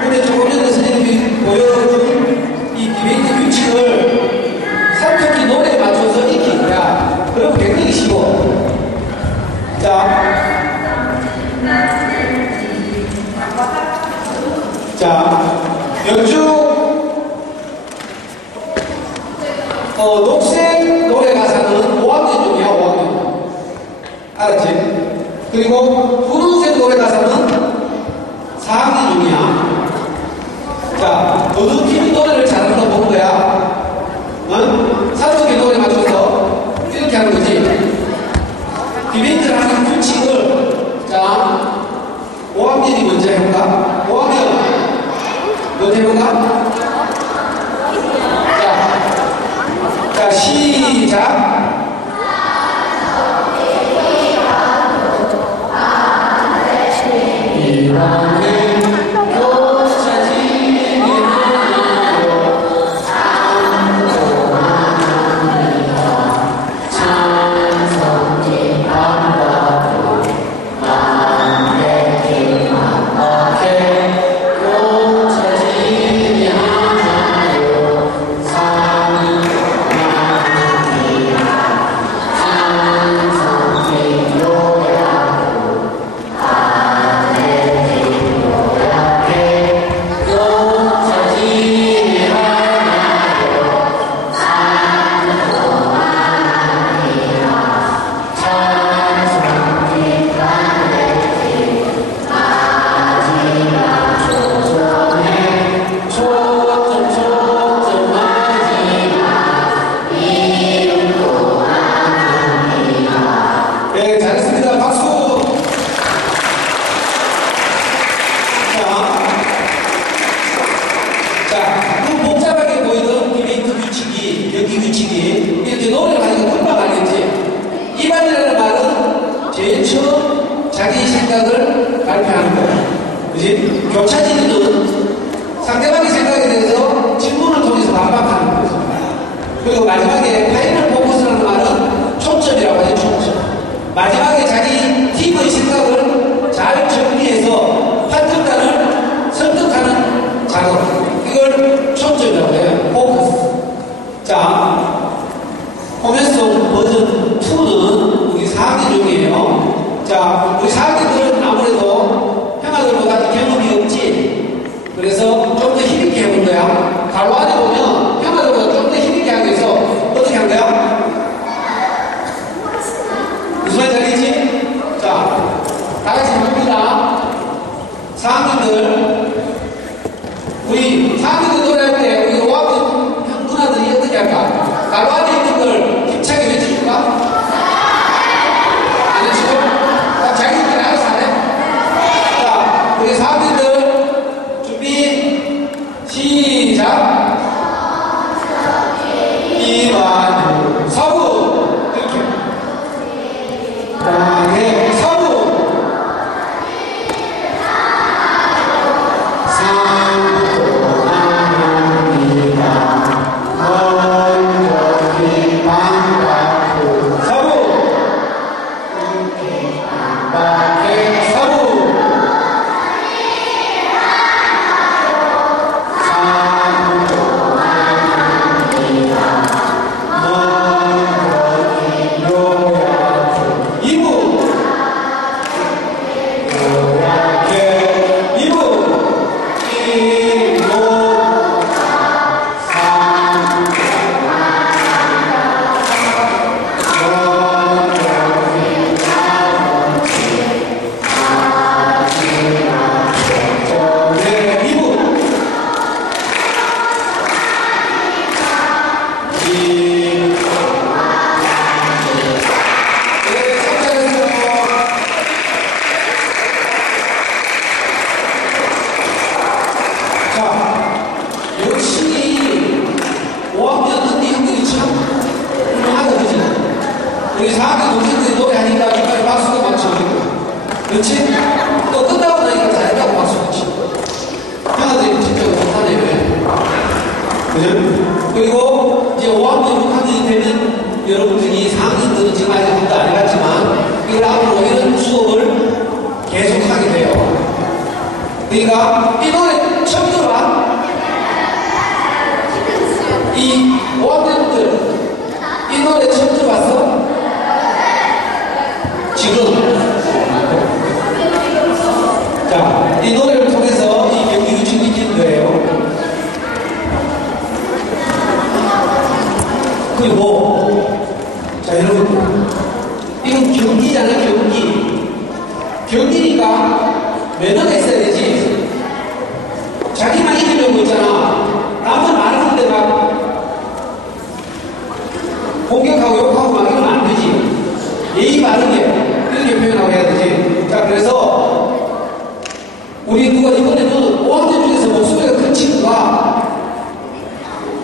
근데 조금 전에 선생님이 보여준 이 디베이트 규칙을 삼국기 노래에 맞춰서 익힌 거야. 그러면 굉장히 쉬워. 자, 연주 녹색 노래 가사는 5학년 중이야, 5학년. 알았지? 그리고 분홍색 노래 가사는 4학년 중이야. 자, 어느 팀이 노래를 잘하는 보는 거야. 응? 삼국기 노래 맞춰서 이렇게 하는 거지. 디베이트를 하는 규칙을, 자, 5학년이 먼저 해볼까? 5학년 먼저 해볼까? 자, 시작. 가로 안에 있는 걸 힘차게 외쳐줄까? 안 외치고? 그렇지? 또 끝나고 나니까 잘했다고 박수 치고. 하나들이 진짜 못하네요. 그죠? 그리고 이제 5학년, 6학년이 되면 여러분들이 4학년들은 지금 아직 한도 안 해봤지만 이걸 앞으로 이런 수업을 계속하게 돼요. 그러니까 이 노래 처음 들어봐. 이 5학년들 이 노래 처음 들어봤어? 지금 자, 이 노래를 통해서 이 경기 유치를 익히는 거예요. 그리고 자 여러분 이건 경기잖아. 경기니까 매너가 있어야 되지. 자기만 이기려고 있잖아. 남은 말하는데 막 공격하고 욕하고 막 이러면 안 되지. 예의 바르게 이렇게 표현하고 해야 되지. 자, 그래서 우리 누가 이번에는 5학년 중에서 목소리가 큰 친구가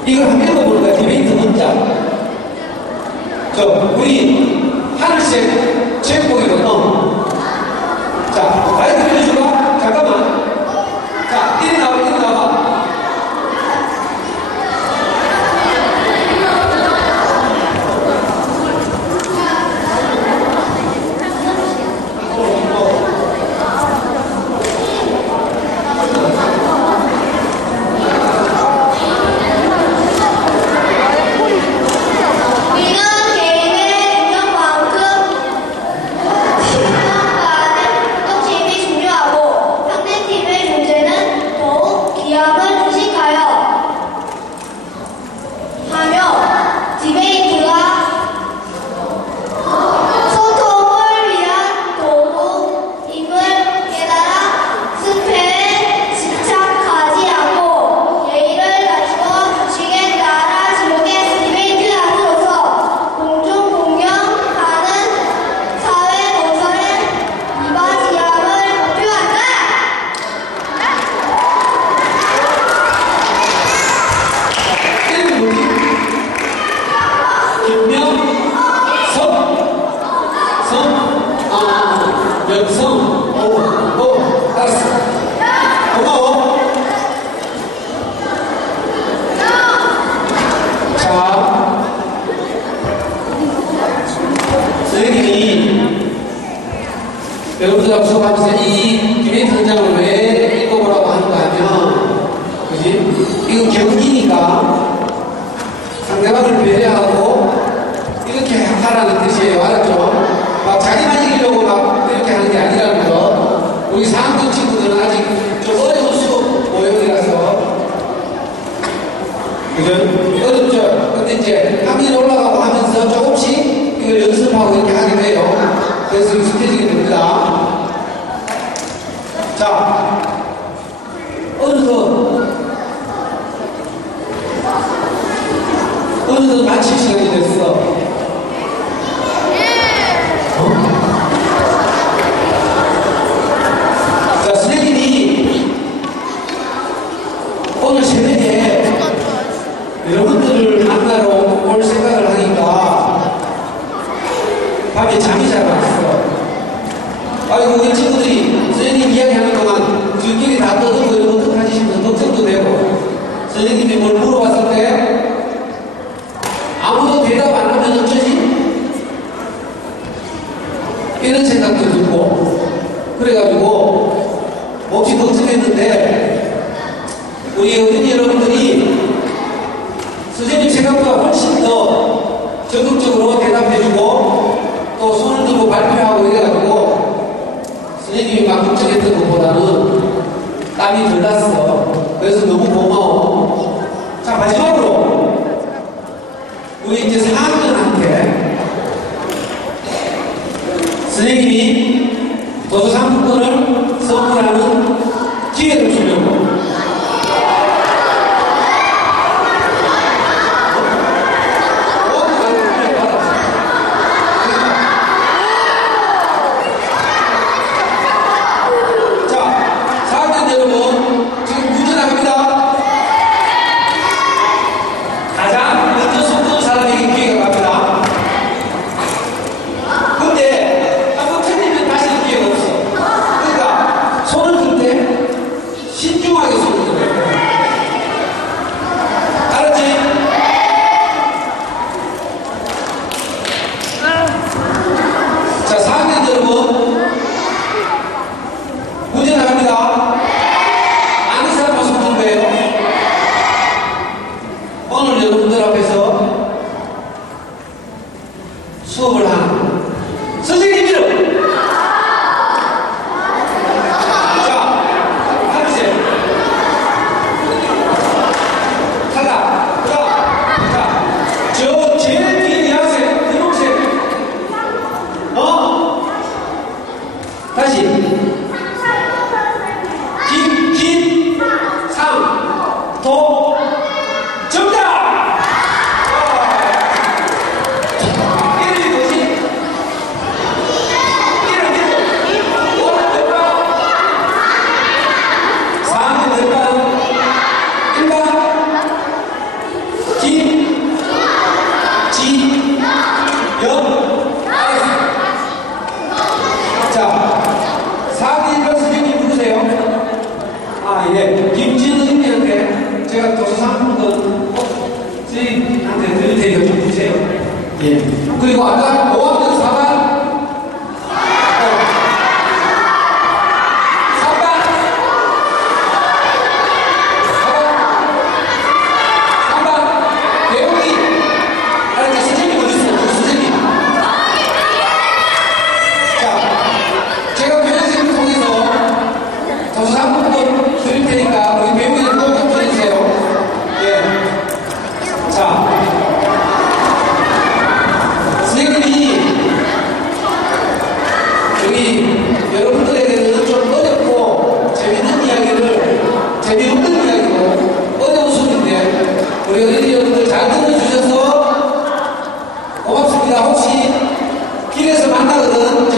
이걸 한번 읽어보는 거야. 디베이트 문자. 우리 하늘색 체육복이거든. 자, 마이크 빌려줄까? 잠깐만. 자, 이리 나와. 여러분들하고 수업하면서 이 디베이트 현장을 왜 읽어보라고 하는가 하면, 그지? 이건 경기니까 상대방을 배려하고 이렇게 하라는 뜻이에요. 알았죠? 막 자기만 이기려고 막 이렇게 하는 게 아니라는 거. 우리 4학년 친구들은 아직 좀 어려운 수업 모형이라서. 그죠? 어렵죠? 근데 이제 학년 올라가고 하면서 조금씩 이걸 연습하고 이렇게 하게 돼요. 그래서 익숙해지게 됩니다. 자, 어느덧 마칠 시간이 됐어. 자, 선생님이 오늘 새벽에 여러분들을 만나러 올 생각을 하니까 밤에 잠이 잘 왔어. 아이고, 우리 친구들이 선생님 이야기하는 동안 저끼리 다 떠들고 이러면 어떡하지 싶어서 걱정도 되고, 선생님이 뭘 물어봤을 때 아무도 대답 안 하면 어쩌지? 이런 생각도 들고, 그래가지고 몹시 걱정했는데, 우리 어린이 여러분들이 선생님 생각보다 훨씬 더 적극적으로 대답해주고 또 손을 들고 발표하고 이래가지고 선생님이 막 걱정했던 것보다는 땀이 덜 났어. 그래서 너무 고마워. 자, 마지막으로 우리 이제 4학년한테 선생님이 도서 상품권을 선물하는 기회를 주려고. 그리고 아까 5학년 4반 3반 배우기. 그러니까 선생님 어디 있어? 우리 선생님. 자, 제가 교장선생님을 통해서 점수 상품권 드릴 테니까 우리 배우기를 꼭 좀 해주세요. 예. 자, 선생님이 여기 여러분들에게는 좀 어렵고 재미있는 이야기를, 재미없는 이야기고 어려운 수업인데 우리 어린이 여러분들 잘 들어주셔서 고맙습니다. 혹시 길에서 만나거든